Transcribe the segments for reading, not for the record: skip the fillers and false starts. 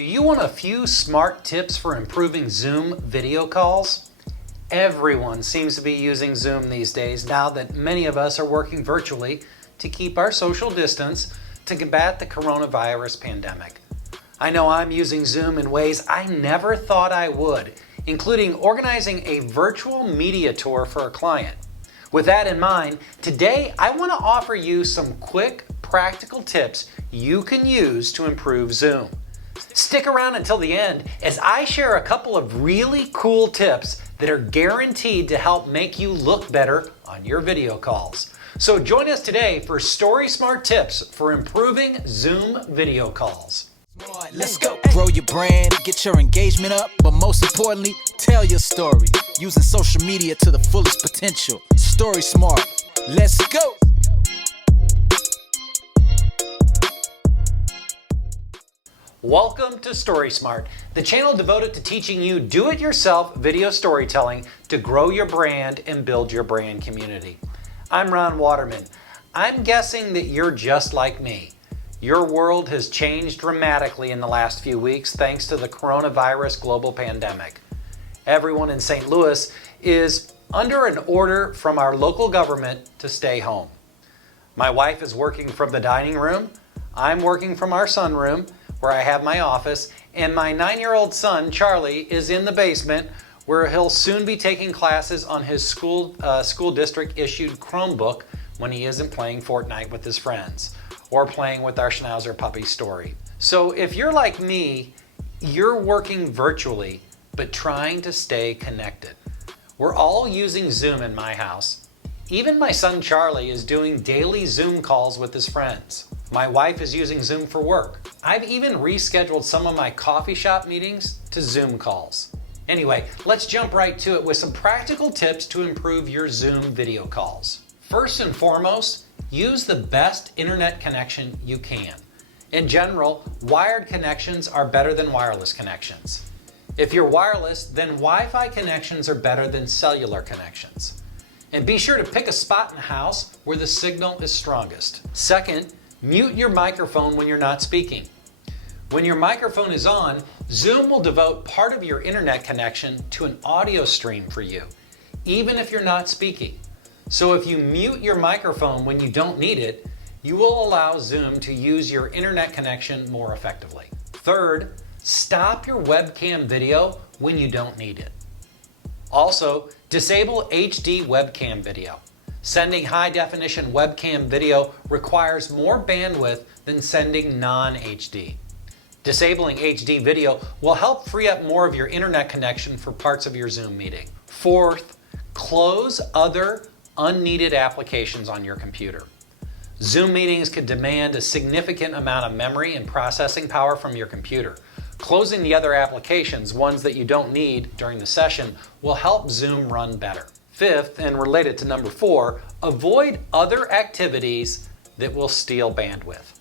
Do you want a few smart tips for improving Zoom video calls? Everyone seems to be using Zoom these days now that many of us are working virtually to keep our social distance to combat the coronavirus pandemic. I know I'm using Zoom in ways I never thought I would, including organizing a virtual media tour for a client. With that in mind, today I want to offer you some quick, practical tips you can use to improve Zoom. Stick around until the end as I share a couple of really cool tips that are guaranteed to help make you look better on your video calls. So join us today for StorySMART tips for improving Zoom video calls. Let's go. Grow your brand, get your engagement up, but most importantly, tell your story using social media to the fullest potential. StorySMART. Let's go. Welcome to StorySMART, the channel devoted to teaching you do-it-yourself video storytelling to grow your brand and build your brand community. I'm Ron Waterman. I'm guessing that you're just like me. Your world has changed dramatically in the last few weeks thanks to the coronavirus global pandemic. Everyone in St. Louis is under an order from our local government to stay home. My wife is working from the dining room. I'm working from our sunroom, where I have my office, and my 9-year-old son, Charlie, is in the basement where he'll soon be taking classes on his school district issued Chromebook when he isn't playing Fortnite with his friends or playing with our Schnauzer puppy Story. So if you're like me, you're working virtually but trying to stay connected. We're all using Zoom in my house. Even my son Charlie is doing daily Zoom calls with his friends. My wife is using Zoom for work. I've even rescheduled some of my coffee shop meetings to Zoom calls. Anyway, let's jump right to it with some practical tips to improve your Zoom video calls. First and foremost, use the best internet connection you can. In general, wired connections are better than wireless connections. If you're wireless, then Wi-Fi connections are better than cellular connections. And be sure to pick a spot in the house where the signal is strongest. Second, mute your microphone when you're not speaking. When your microphone is on, Zoom will devote part of your internet connection to an audio stream for you, even if you're not speaking. So if you mute your microphone when you don't need it, you will allow Zoom to use your internet connection more effectively. Third, stop your webcam video when you don't need it. Also, disable HD webcam video. Sending high-definition webcam video requires more bandwidth than sending non-HD. Disabling HD video will help free up more of your internet connection for parts of your Zoom meeting. Fourth, close other unneeded applications on your computer. Zoom meetings can demand a significant amount of memory and processing power from your computer. Closing the other applications, ones that you don't need during the session, will help Zoom run better. Fifth, and related to number 4, avoid other activities that will steal bandwidth.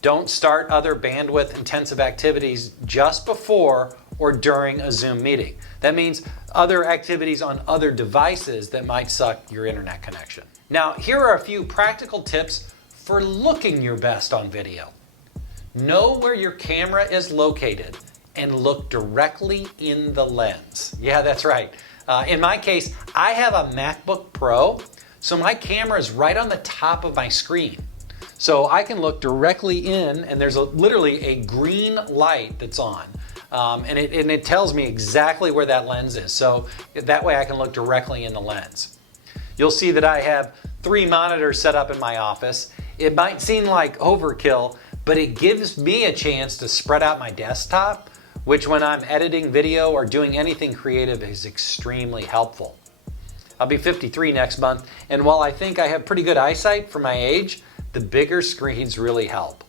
Don't start other bandwidth-intensive activities just before or during a Zoom meeting. That means other activities on other devices that might suck your internet connection. Now, here are a few practical tips for looking your best on video. Know where your camera is located and look directly in the lens. Yeah, that's right. In my case, I have a MacBook Pro, so my camera is right on the top of my screen. So I can look directly in, and there's literally a green light that's on. And it tells me exactly where that lens is. So that way I can look directly in the lens. You'll see that I have 3 monitors set up in my office. It might seem like overkill, but it gives me a chance to spread out my desktop, which when I'm editing video or doing anything creative is extremely helpful. I'll be 53 next month, and while I think I have pretty good eyesight for my age, the bigger screens really help.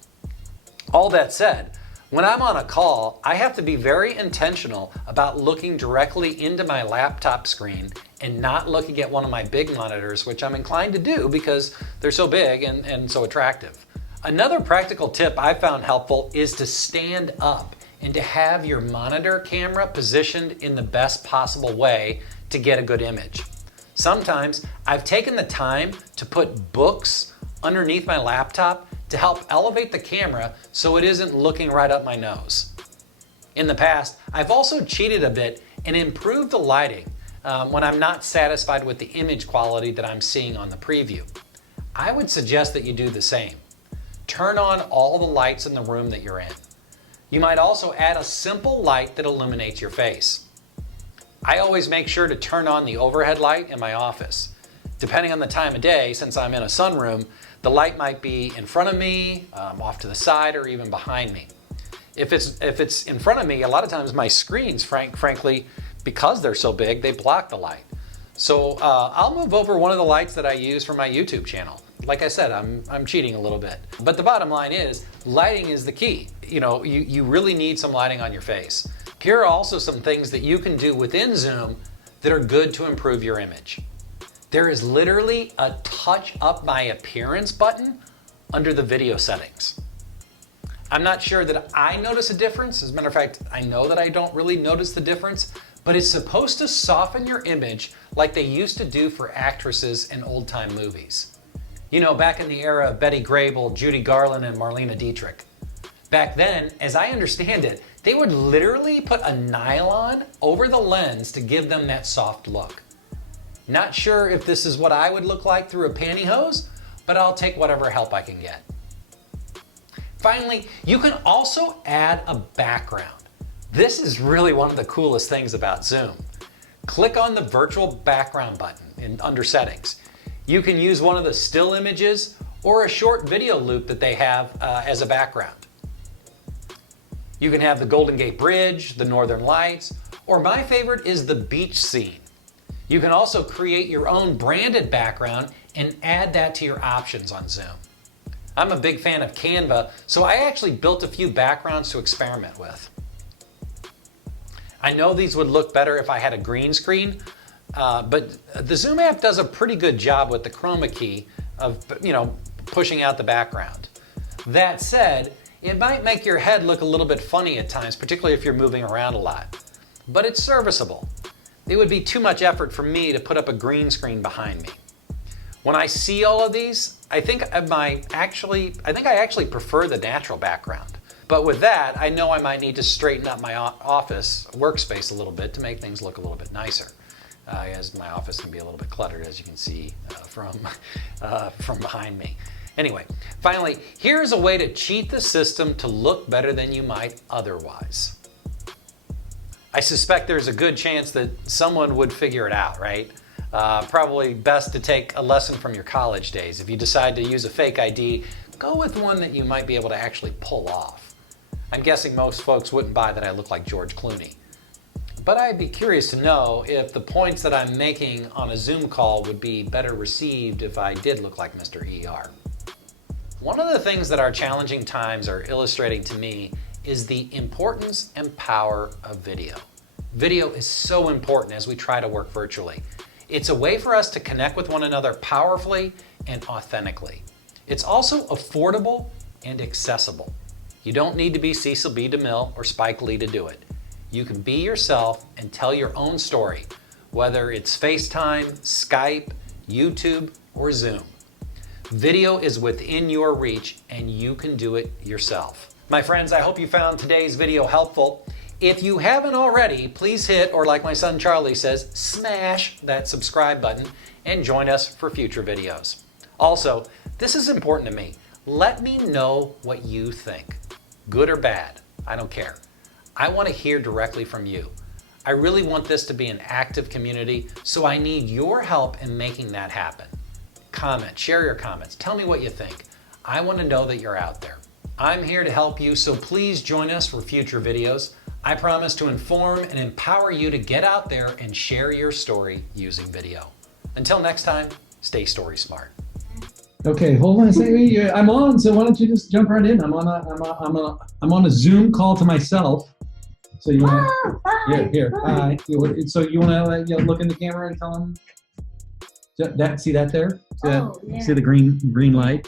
All that said, when I'm on a call, I have to be very intentional about looking directly into my laptop screen and not looking at one of my big monitors, which I'm inclined to do because they're so big and so attractive. Another practical tip I found helpful is to stand up and to have your monitor camera positioned in the best possible way to get a good image. Sometimes I've taken the time to put books underneath my laptop to help elevate the camera so it isn't looking right up my nose. In the past, I've also cheated a bit and improved the lighting when I'm not satisfied with the image quality that I'm seeing on the preview. I would suggest that you do the same. Turn on all the lights in the room that you're in. You might also add a simple light that illuminates your face. I always make sure to turn on the overhead light in my office. Depending on the time of day, since I'm in a sunroom, the light might be in front of me, off to the side, or even behind me. If it's in front of me, a lot of times my screens, frankly, because they're so big, they block the light. So I'll move over one of the lights that I use for my YouTube channel. Like I said, I'm cheating a little bit. But the bottom line is, lighting is the key. You really need some lighting on your face. Here are also some things that you can do within Zoom that are good to improve your image. There is literally a touch up my appearance button under the video settings. I'm not sure that I notice a difference. As a matter of fact, I know that I don't really notice the difference, but it's supposed to soften your image like they used to do for actresses in old-time movies. Back in the era of Betty Grable, Judy Garland, and Marlene Dietrich. Back then, as I understand it, they would literally put a nylon over the lens to give them that soft look. Not sure if this is what I would look like through a pantyhose, but I'll take whatever help I can get. Finally, you can also add a background. This is really one of the coolest things about Zoom. Click on the virtual background button under settings. You can use one of the still images or a short video loop that they have as a background. You can have the Golden Gate Bridge, the Northern Lights, or my favorite is the beach scene. You can also create your own branded background and add that to your options on Zoom. I'm a big fan of Canva, so I actually built a few backgrounds to experiment with. I know these would look better if I had a green screen, but the Zoom app does a pretty good job with the chroma key of, pushing out the background. That said, it might make your head look a little bit funny at times, particularly if you're moving around a lot, but it's serviceable. It would be too much effort for me to put up a green screen behind me. When I see all of these, I think I actually prefer the natural background. But with that, I know I might need to straighten up my office workspace a little bit to make things look a little bit nicer, as my office can be a little bit cluttered, as you can see from behind me. Anyway, finally, here's a way to cheat the system to look better than you might otherwise. I suspect there's a good chance that someone would figure it out, right? Probably best to take a lesson from your college days. If you decide to use a fake ID, go with one that you might be able to actually pull off. I'm guessing most folks wouldn't buy that I look like George Clooney. But I'd be curious to know if the points that I'm making on a Zoom call would be better received if I did look like Mr. ER. One of the things that our challenging times are illustrating to me is the importance and power of video. Video is so important as we try to work virtually. It's a way for us to connect with one another powerfully and authentically. It's also affordable and accessible. You don't need to be Cecil B. DeMille or Spike Lee to do it. You can be yourself and tell your own story, whether it's FaceTime, Skype, YouTube, or Zoom. Video is within your reach and you can do it yourself. My friends, I hope you found today's video helpful. If you haven't already, please hit, or like my son Charlie says, smash that subscribe button and join us for future videos. Also, this is important to me. Let me know what you think. Good or bad, I don't care. I want to hear directly from you. I really want this to be an active community, so I need your help in making that happen. Comment, share your comments, tell me what you think. I want to know that you're out there. I'm here to help you, so please join us for future videos. I promise to inform and empower you to get out there and share your story using video. Until next time, stay story smart. Okay, hold on a second. I'm on, so why don't you just jump right in? I'm on a Zoom call to myself. So you want to here. So you want to look in the camera and tell them that. See that there? See, yeah. See the green light?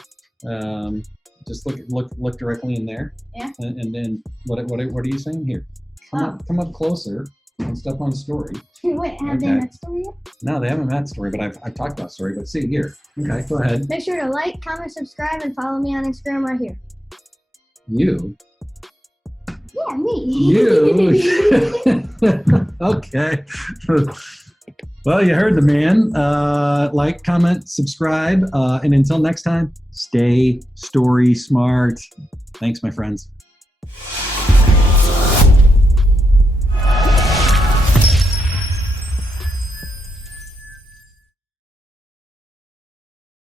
Just look directly in there. Yeah. And then what are you saying here? Come up closer and step on story. Wait, have they met story yet? No, they haven't met story, but I've talked about story. But see here. Okay, go ahead. Make sure to like, comment, subscribe, and follow me on Instagram right here. You. Yeah. Yeah, me. You. Okay. Well, you heard the man. Like, comment, subscribe, and until next time, stay story smart. Thanks, my friends.